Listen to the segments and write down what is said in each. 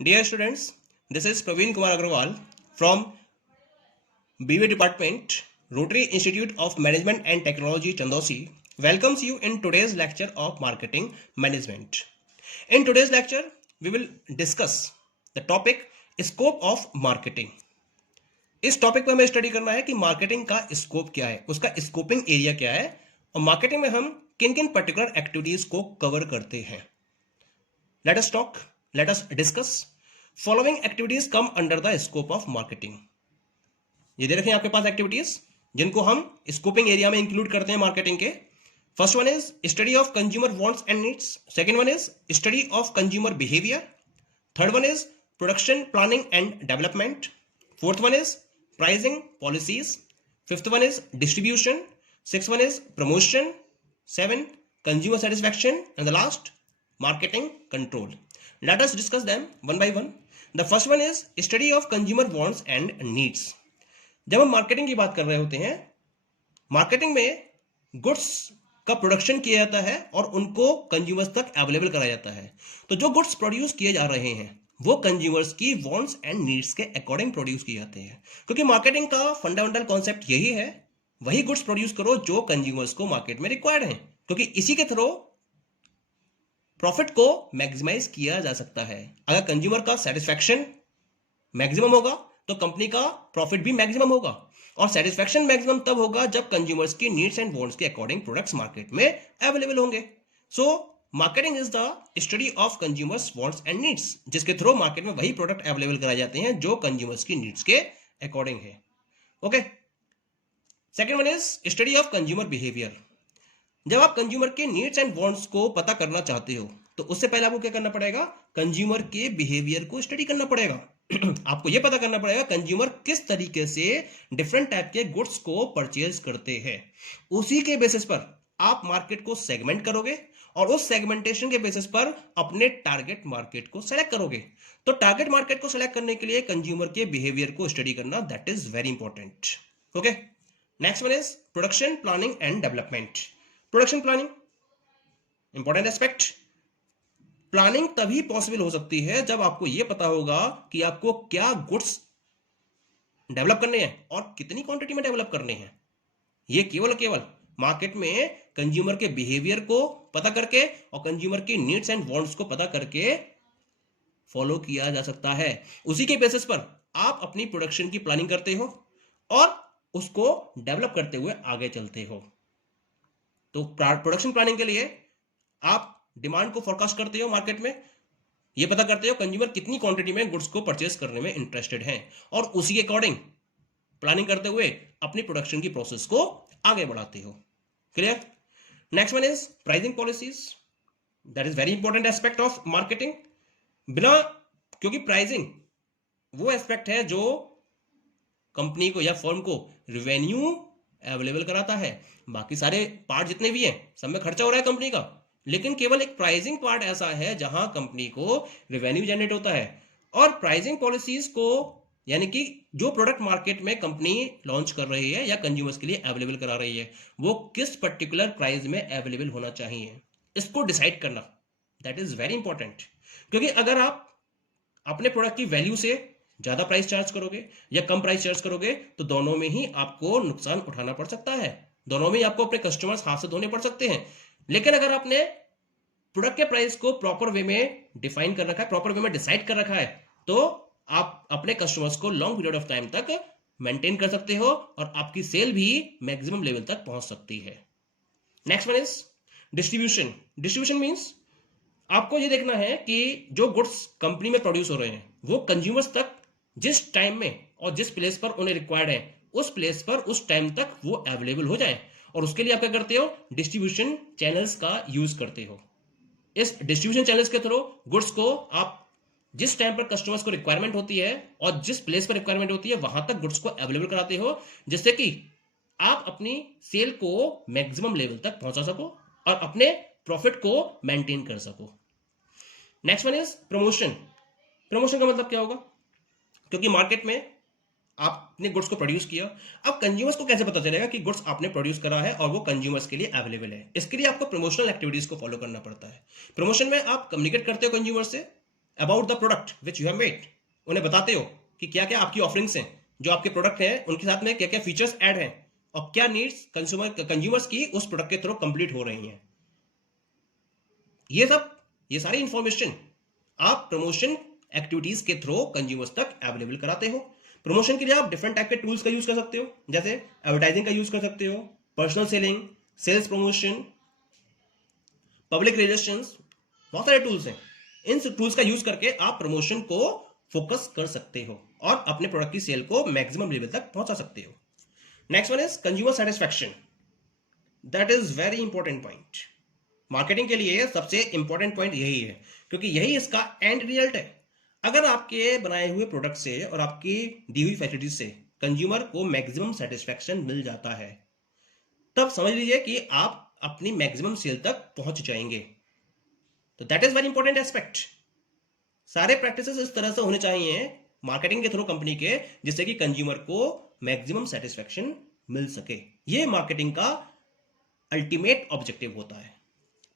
Dear students, this is Praveen Kumar Agarwal from BA Department, Rotary Institute of Management and Technology, Chandosi, welcomes you in today's lecture of Marketing Management. In today's lecture, we will discuss the topic Scope of Marketing. इस topic पे हमें study करना है कि marketing का scope क्या है, उसका स्कोपिंग एरिया क्या है और मार्केटिंग में हम किन किन पर्टिकुलर एक्टिविटीज को कवर करते हैं. Let us talk, let us discuss. Following activities come under the scope of marketing. ये दे रखे हैं आपके पास एक्टिविटीज जिनको हम स्कोपिंग एरिया में इंक्लूड करते हैं मार्केटिंग के. First one is study of consumer wants and needs. Second one is study of consumer behaviour. Third one is production planning and development. Fourth one is pricing policies. Fifth one is distribution. Six one is promotion. Seven consumer satisfaction and the last marketing control. Let us discuss them one by one. The first one is study of consumer wants and needs. जब हम marketing की बात कर रहे होते हैं, marketing में goods का प्रोडक्शन किया जाता है और उनको कंज्यूमर्स तक अवेलेबल कराया जाता है. तो जो गुड्स प्रोड्यूस किए जा रहे हैं वो कंज्यूमर्स की वांट्स एंड नीड्स के अकॉर्डिंग प्रोड्यूस किए जाते हैं, क्योंकि मार्केटिंग का फंडामेंटल कॉन्सेप्ट यही है, वही गुड्स प्रोड्यूस करो जो कंज्यूमर्स को मार्केट में रिक्वायर्ड है, क्योंकि इसी के थ्रू प्रॉफिट को मैक्सिमाइज किया जा सकता है. अगर कंज्यूमर का सेटिस्फैक्शन मैक्सिमम होगा तो कंपनी का प्रॉफिट भी मैक्सिमम होगा, और सेटिस्फैक्शन मैक्सिमम तब होगा जब कंज्यूमर्स की नीड्स एंड वांट्स के अकॉर्डिंग प्रोडक्ट्स मार्केट में अवेलेबल होंगे. So marketing is the study of consumers wants and needs, जिसके थ्रू मार्केट में वही प्रोडक्ट अवेलेबल कराए जाते हैं जो कंज्यूमर्स की नीड्स के अकॉर्डिंग है. Okay. Second one is study of consumer behaviour. जब आप कंज्यूमर के नीड्स एंड वांट्स को पता करना चाहते हो तो उससे पहले आपको क्या करना पड़ेगा, कंज्यूमर के बिहेवियर को स्टडी करना पड़ेगा. आपको यह पता करना पड़ेगा कंज्यूमर किस तरीके से डिफरेंट टाइप के गुड्स को परचेज करते हैं. उसी के बेसिस पर आप मार्केट को सेगमेंट करोगे और उस सेगमेंटेशन के बेसिस पर अपने टारगेट मार्केट को सेलेक्ट करोगे. तो टारगेट मार्केट को सेलेक्ट करने के लिए कंज्यूमर के बिहेवियर को स्टडी करना that is very important. Okay. Next one is production planning and development. Production planning important aspect. Planning तभी पॉसिबल हो सकती है जब आपको यह पता होगा कि आपको क्या गुड्स डेवलप करने हैं और कितनी क्वांटिटी में डेवलप करने हैं. यह केवल मार्केट में कंज्यूमर के बिहेवियर को पता करके और कंज्यूमर की नीड्स एंड वांट्स को पता करके फॉलो किया जा सकता है. उसी के बेसिस पर आप अपनी प्रोडक्शन की प्लानिंग करते हो और उसको डेवलप करते हुए आगे चलते हो. तो प्रोडक्शन प्लानिंग के लिए आप डिमांड को फोरकास्ट करते हो, मार्केट में ये पता करते हो कंज्यूमर कितनी क्वांटिटी में गुड्स को परचेज करने में इंटरेस्टेड हैं और उसी के अकॉर्डिंग प्लानिंग करते हुए अपनी प्रोडक्शन की प्रोसेस को आगे बढ़ाते हो. Clear. Next one is pricing policies. That is very important aspect of marketing. क्योंकि प्राइसिंग वो एस्पेक्ट है जो कंपनी को या फर्म को रेवेन्यू अवेलेबल कराता है. बाकी सारे पार्ट जितने भी हैं सब में खर्चा हो रहा है कंपनी का, लेकिन केवल एक प्राइसिंग पार्ट ऐसा है जहां कंपनी को रेवेन्यू जनरेट होता है. और प्राइसिंग पॉलिसीज को यानी कि जो प्रोडक्ट मार्केट में कंपनी लॉन्च कर रही है या कंज्यूमर्स के लिए अवेलेबल करा रही है वो किस पर्टिकुलर प्राइस में अवेलेबल होना चाहिए, इसको डिसाइड करना दैट इज वेरी इंपॉर्टेंट. क्योंकि अगर आप अपने प्रोडक्ट की वैल्यू से ज्यादा प्राइस चार्ज करोगे या कम प्राइस चार्ज करोगे तो दोनों में ही आपको नुकसान उठाना पड़ सकता है, दोनों में ही आपको अपने कस्टमर्स हाथ से धोने पड़ सकते हैं. लेकिन अगर आपने प्रोडक्ट के प्राइस को प्रॉपर वे में डिफाइन कर रखा है, प्रॉपर वे में डिसाइड कर रखा है, तो आप अपने कस्टमर्स को लॉन्ग पीरियड ऑफ टाइम तक मेंटेन कर सकते हो और आपकी सेल भी मैक्सिमम लेवल तक पहुंच सकती है. Next one is distribution. Distribution means आपको यह देखना है कि जो गुड्स कंपनी में प्रोड्यूस हो रहे हैं वो कंज्यूमर्स तक जिस टाइम में और जिस प्लेस पर उन्हें रिक्वायर्ड है उस प्लेस पर उस टाइम तक वो अवेलेबल हो जाए. और उसके लिए आप क्या करते हो, डिस्ट्रीब्यूशन चैनल्स का यूज करते हो. इस डिस्ट्रीब्यूशन चैनल्स के थ्रू गुड्स को आप जिस टाइम पर कस्टमर्स को रिक्वायरमेंट होती है और जिस प्लेस पर रिक्वायरमेंट होती है वहां तक गुड्स को अवेलेबल कराते हो, जिससे कि आप अपनी सेल को मैक्सिमम लेवल तक पहुंचा सको और अपने प्रॉफिट को मेंटेन कर सको. Next one is promotion. Promotion का मतलब क्या होगा, क्योंकि मार्केट में आपने गुड्स को प्रोड्यूस किया, अब कंज्यूमर्स को कैसे पता चलेगा कि गुड्स आपने प्रोड्यूस करा है और वो कंज्यूमर्स के लिए अवेलेबल है. इसके लिए आपको प्रमोशनल एक्टिविटीज को फॉलो करना पड़ता है. प्रमोशन में आप कम्युनिकेट करते हो consumer say about the product which you have made, उन्हें बताते हो कि क्या क्या आपकी ऑफरिंग्स हैं, जो आपके प्रोडक्ट हैं उनके साथ में क्या क्या फीचर्स ऐड हैं और क्या नीड्स कंज्यूमर्स की उस प्रोडक्ट के थ्रू कंप्लीट हो रही हैं। ये सारी इंफॉर्मेशन आप प्रमोशन एक्टिविटीज के थ्रू कंज्यूमर्स तक अवेलेबल कराते हो। प्रमोशन के लिए आप डिफरेंट टाइप के टूल्स का यूज कर सकते हो, जैसे एडवर्टाइजिंग का यूज कर सकते हो, personal selling, sales promotion, public relations, बहुत सारे टूल्स हैं। इन टूल्स का यूज करके आप प्रमोशन को फोकस कर सकते हो और अपने प्रोडक्ट की सेल को मैक्सिमम लेवल तक पहुंचा सकते हो। Next one is consumer satisfaction. That is very important point. Marketing के लिए सबसे इंपॉर्टेंट पॉइंट यही है, क्योंकि यही इसका एंड रिजल्ट है। अगर आपके बनाए हुए प्रोडक्ट से और आपकी दी हुई फैसिलिटीज से कंज्यूमर को मैक्सिमम सेटिस्फैक्शन मिल जाता है, तब समझ लीजिए कि आप अपनी मैक्सिमम सेल तक पहुंच जाएंगे। तो that is very important aspect. सारे प्रैक्टिसेस इस तरह से होने चाहिए मार्केटिंग के थ्रू कंपनी के, जिससे कि कंज्यूमर को मैक्सिमम सेटिस्फैक्शन मिल सके। ये मार्केटिंग का अल्टीमेट ऑब्जेक्टिव होता है।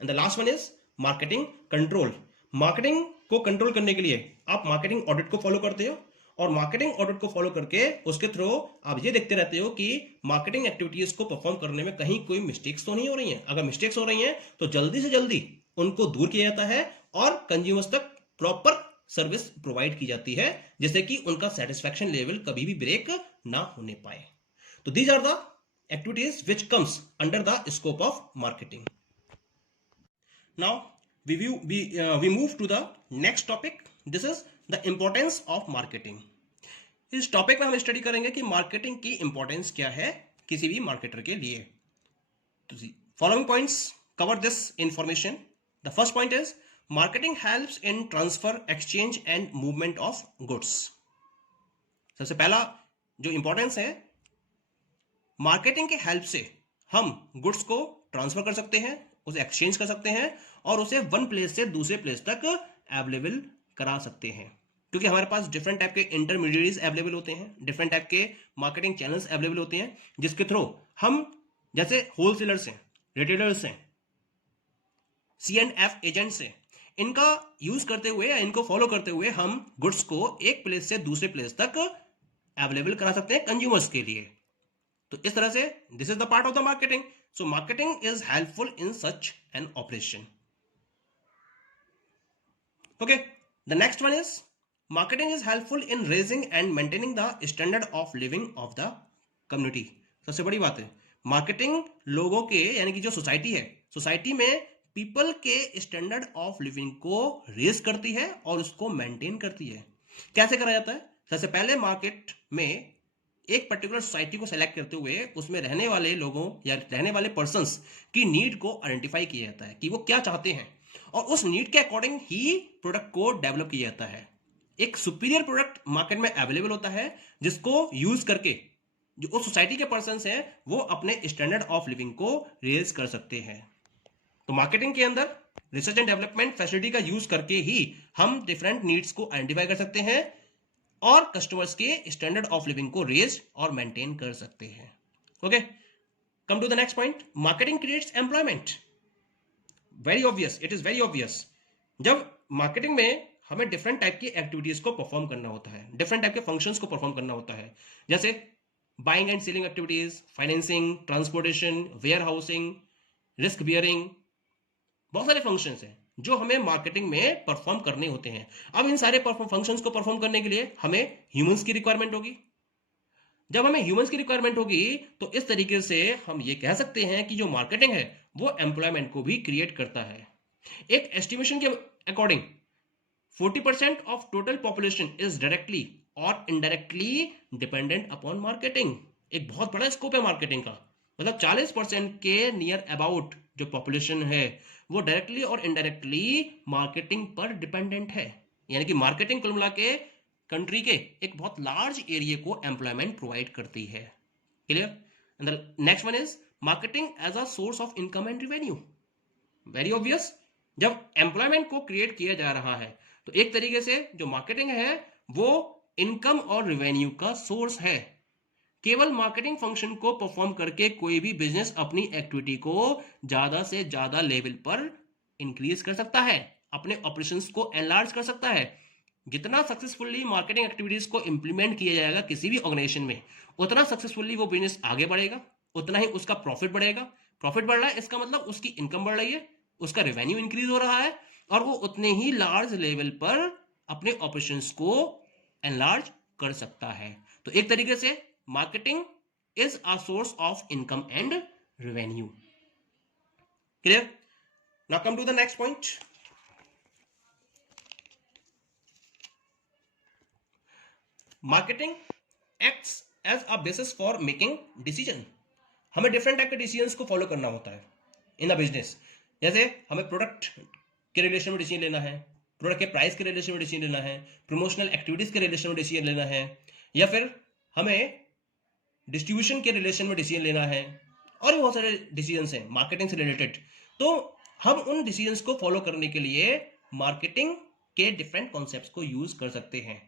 And the last one is marketing control. Marketing को कंट्रोल करने के लिए आप मार्केटिंग ऑडिट को फॉलो करते हो, और मार्केटिंग ऑडिट को फॉलो करके उसके थ्रू आप ये देखते रहते हो कि मार्केटिंग एक्टिविटीज को परफॉर्म करने में कहीं कोई मिस्टेक्स तो नहीं हो रही हैं। अगर मिस्टेक्स हो रही हैं तो जल्दी से जल्दी उनको दूर किया जाता है और कंज्यूमर्स तक प्रॉपर सर्विस प्रोवाइड की जाती है, जिससे कि उनका सेटिस्फैक्शन लेवल कभी भी ब्रेक ना होने पाए। तो these are the activities which comes under the scope of marketing. Now we move to the next topic. This is the importance of marketing. इस टॉपिक में हम स्टडी करेंगे कि मार्केटिंग की इंपॉर्टेंस क्या है किसी भी मार्केटर के लिए। तो following points cover this information. The first point is marketing helps in transfer, exchange and movement of goods. सबसे पहला जो इंपॉर्टेंस है, मार्केटिंग के हेल्प से हम गुड्स को ट्रांसफर कर सकते हैं, उसे एक्सचेंज कर सकते हैं और उसे वन प्लेस से दूसरे प्लेस तक अवेलेबल करा सकते हैं, क्योंकि हमारे पास डिफरेंट टाइप के इंटरमीडिएट्स अवेलेबल होते हैं, डिफरेंट टाइप के मार्केटिंग चैनल्स अवेलेबल होते हैं, जिसके थ्रू हम जैसे होलसेलर्स हैं, रिटेलर्स हैं, C&F एजेंट्स हैं, इनका यूज करते हुए या इनको फॉलो करते हुए हम गुड्स को एक प्लेस से दूसरे प्लेस तक अवेलेबल करा सकते हैं कंज्यूमर्स के लिए। तो इस तरह से this is the part of the marketing. So marketing is helpful in such an operation. Okay, the next one is marketing is helpful in raising and maintaining the standard of living of the community. सबसे बड़ी बात है, marketing लोगों के यानी कि जो society है, सोसाइटी में पीपल के स्टैंडर्ड ऑफ लिविंग को रेज करती है और उसको मेंटेन करती है। कैसे करा जाता है? सबसे पहले मार्केट में एक पर्टिकुलर सोसाइटी को सेलेक्ट करते हुए उसमें रहने वाले लोगों या रहने वाले पर्संस की नीड को आइडेंटिफाई किया जाता है कि वो क्या चाहते हैं, और उस नीड के अकॉर्डिंग ही प्रोडक्ट को डेवलप किया जाता है। एक सुपीरियर प्रोडक्ट मार्केट में अवेलेबल होता है, जिसको यूज करके जो उस सोसाइटी के पर्संस हैं वो अपने स्टैंडर्ड ऑफ लिविंग को रेज कर सकते हैं। तो मार्केटिंग के अंदर रिसर्च एंड डेवलपमेंट फैसिलिटी का यूज करके ही हम डिफरेंट नीड्स को आइडेंटिफाई कर सकते हैं और कस्टमर्स के स्टैंडर्ड ऑफ लिविंग को रेज और मेंटेन कर सकते हैं। Okay, come to the next point, marketing creates employment. Very obvious, it is very obvious. जब मार्केटिंग में हमें डिफरेंट टाइप की एक्टिविटीज को परफॉर्म करना होता है, डिफरेंट टाइप के फंक्शंस को परफॉर्म करना होता है, जैसे buying and selling activities, financing, transportation, warehousing, risk bearing, बहुत सारे फंक्शंस हैं जो हमें मार्केटिंग में परफॉर्म करने होते हैं। अब इन सारे फंक्शंस को परफॉर्म करने के लिए हमें ह्यूमंस की रिक्वायरमेंट होगी। जब हमें ह्यूमंस की रिक्वायरमेंट होगी तो इस तरीके से हम ये कह सकते हैं कि जो मार्केटिंग है वो एम्प्लॉयमेंट को भी क्रिएट करता है। एक एस्टिमेशन के according 40% of total population is directly और इनडायरेक्टली डिपेंडेंट अपॉन मार्केटिंग। एक बहुत बड़ा स्कोप है मार्केटिंग का, मतलब 40% के नियर अबाउट जो पॉपुलेशन है वो डायरेक्टली और इनडायरेक्टली मार्केटिंग पर डिपेंडेंट है। यानी कि मार्केटिंग कुल मिला के कंट्री के एक बहुत लार्ज एरिया को एम्प्लॉयमेंट प्रोवाइड करती है। Clear? And the next one is marketing as a source of income and revenue. Very obvious, जब एम्प्लॉयमेंट को क्रिएट किया जा रहा है तो एक तरीके से जो मार्केटिंग है वो इनकम और रेवेन्यू का सोर्स है। केवल मार्केटिंग फंक्शन को परफॉर्म करके कोई भी बिजनेस अपनी एक्टिविटी को ज्यादा से ज्यादा लेवल पर इंक्रीज कर सकता है अपने ऑपरेशंस को एनलार्ज कर सकता है। जितना सक्सेसफुली मार्केटिंग एक्टिविटीज को इंप्लीमेंट किया जाएगा किसी भी ऑर्गेनाइजेशन में, उतना सक्सेसफुली वो बिजनेस आगे बढ़ेगा, उतना ही उसका प्रॉफिट बढ़ेगा। प्रॉफिट बढ़ रहा है इसका मतलब उसकी इनकम बढ़ रही है, उसका रेवेन्यू इंक्रीज हो रहा है, और वो उतने ही लार्ज लेवल पर अपने ऑपरेशंस को एनलार्ज कर सकता है। तो एक तरीके से marketing is a source of income and revenue. Clear? Now come to the next point. Marketing acts as a basis for making decision. हमें डिफरेंट टाइप के डिसीजंस को फॉलो करना होता है इन अ बिजनेस। जैसे हमें प्रोडक्ट के रिलेशन में डिसीजन लेना है, प्रोडक्ट के प्राइस के रिलेशन में डिसीजन लेना है, प्रमोशनल एक्टिविटीज के रिलेशन में डिसीजन लेना है, या फिर हमें डिस्ट्रीब्यूशन के रिलेशन में डिसीजन लेना है, और भी बहुत सारे डिसीजंस हैं मार्केटिंग से रिलेटेड। तो हम उन डिसीजंस को फॉलो करने के लिए मार्केटिंग के डिफरेंट कॉन्सेप्ट्स को यूज कर सकते हैं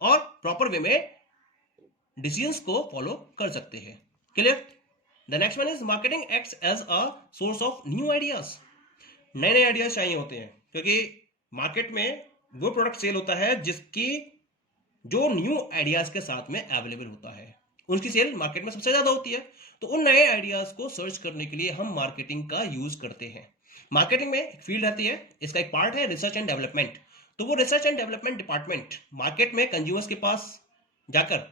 और प्रॉपर वे में डिसीजंस को फॉलो कर सकते हैं। Clear? The next one is marketing acts as a source of new ideas. नए नए आइडियाज चाहिए होते हैं, क्योंकि मार्केट में वो प्रोडक्ट सेल होता है जिसकी जो न्यू आइडियाज के साथ में अवेलेबल होता है, उनकी सेल मार्केट में सबसे ज्यादा होती है। तो उन नए आइडियाज को सर्च करने के लिए हम मार्केटिंग का यूज करते हैं। मार्केटिंग में एक फील्ड रहती है, इसका एक पार्ट है रिसर्च एंड डेवलपमेंट। तो वो research and development department market में कंज्यूमर्स के पास जाकर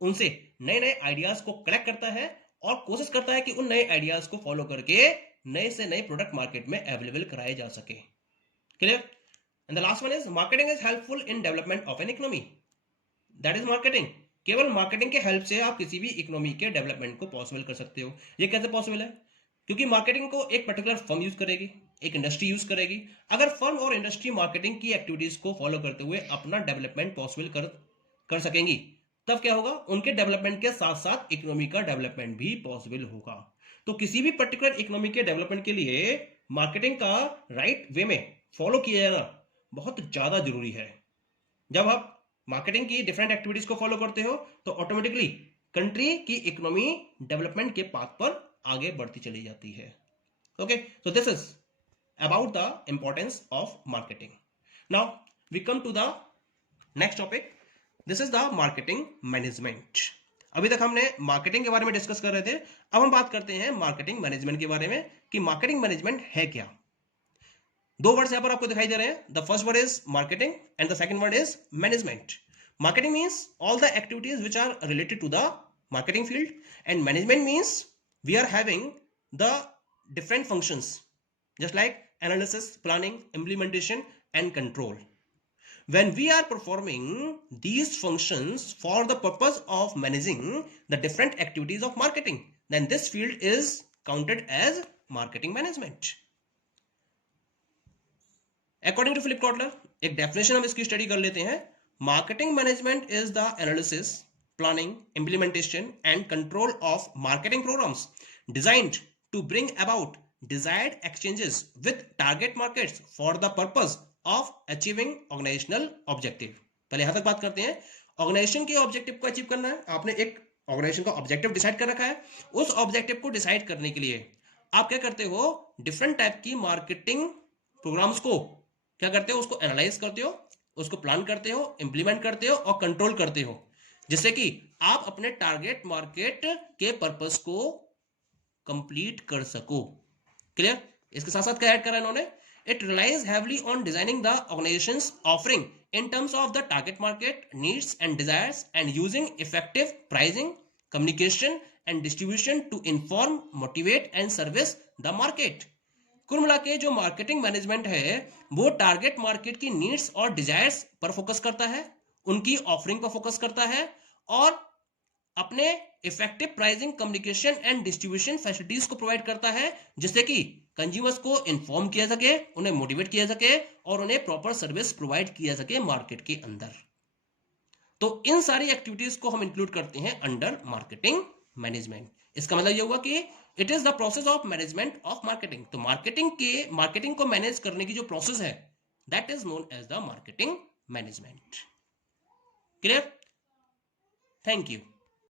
उनसे नए नए आइडियाज को कलेक्ट करता है और कोशिश करता है कि उन नए आइडियाज को फॉलो करके नए से नए प्रोडक्ट मार्केट में अवेलेबल कराए जा सके। Clear? And the last one is marketing is helpful in development of an economy. That is marketing. केवल मार्केटिंग के हेल्प से आप किसी भी इकोनॉमी के डेवलपमेंट को पॉसिबल कर सकते हो। ये कैसे पॉसिबल है? क्योंकि मार्केटिंग को एक पर्टिकुलर फर्म यूज करेगी, एक इंडस्ट्री यूज करेगी। अगर फर्म और इंडस्ट्री मार्केटिंग की एक्टिविटीज को फॉलो करते हुए अपना डेवलपमेंट पॉसिबल कर सकेंगी, तब क्या होगा? उनके डेवलपमेंट के साथ साथ इकोनॉमी का डेवलपमेंट भी पॉसिबल होगा। तो किसी भी पर्टिकुलर इकोनॉमी के डेवलपमेंट के लिए मार्केटिंग का राइट वे में फॉलो किया जाना बहुत ज्यादा जरूरी है। जब आप मार्केटिंग की डिफरेंट एक्टिविटीज को फॉलो करते हो तो ऑटोमेटिकली कंट्री की इकोनॉमी डेवलपमेंट के पाथ पर आगे बढ़ती चली जाती है। Okay, so this is about the importance of marketing. Now we come to the next topic. This is the marketing management. अभी तक हमने मार्केटिंग के बारे में डिस्कस कर रहे थे, अब हम बात करते हैं मार्केटिंग मैनेजमेंट के बारे में कि मार्केटिंग मैनेजमेंट है क्या। दो वर्ड्स यहां पर आपको दिखाई दे रहे हैं। The first word is marketing and the second word is management. Marketing means all the activities which are related to the marketing field, and management means we are having the different functions just like analysis, planning, implementation and control. When we are performing these functions for the purpose of managing the different activities of marketing, then this field is counted as marketing management. According to Philip Kotler, एक definition हम इसकी study कर लेते हैं। Marketing management is the analysis, planning, implementation and control of marketing programs designed to bring about desired exchanges with target markets for the purpose of achieving organizational objective. पहले यहां तक बात करते हैं। ऑर्गेनाइजेशन के ऑब्जेक्टिव को अचीव करना है। आपने एक ऑर्गेनाइजेशन का ऑब्जेक्टिव डिसाइड कर रखा है। उस ऑब्जेक्टिव को डिसाइड करने के लिए आप क्या करते हो? डिफरेंट टाइप की मार्केटिंग प्रोग्राम्स को क्या करते हो? उसको एनालाइज करते हो, उसको प्लान करते हो, इंप्लीमेंट करते हो और कंट्रोल करते हो, जिससे कि आप अपने टारगेट मार्केट के पर्पस को कंप्लीट कर सको। क्लियर? इसके साथ साथ क्या ऐड करा इन्होंने? It relies heavily on designing the organization's offering in terms of the target market needs and desires and using effective pricing, communication and distribution to inform, motivate and service the market. कुल मिला के जो marketing management है वो target market की needs और desires पर focus करता है, उनकी ऑफरिंग पर फोकस करता है और अपने effective pricing, communication and distribution facilities को प्रोवाइड करता है, जिससे कि कंज्यूमर्स को इन्फॉर्म किया सके, उन्हें मोटिवेट किया सके और उन्हें प्रॉपर सर्विस प्रोवाइड किया सके मार्केट के अंदर। तो इन सारी एक्टिविटीज को हम इंक्लूड करते हैं अंडर मार्केटिंग मैनेजमेंट। इसका मतलब ये हुआ कि it is the process of management of marketing. तो मार्केटिंग को मैनेज करने की जो प्रोसेस है that is known as the marketing management. Clear? Thank you.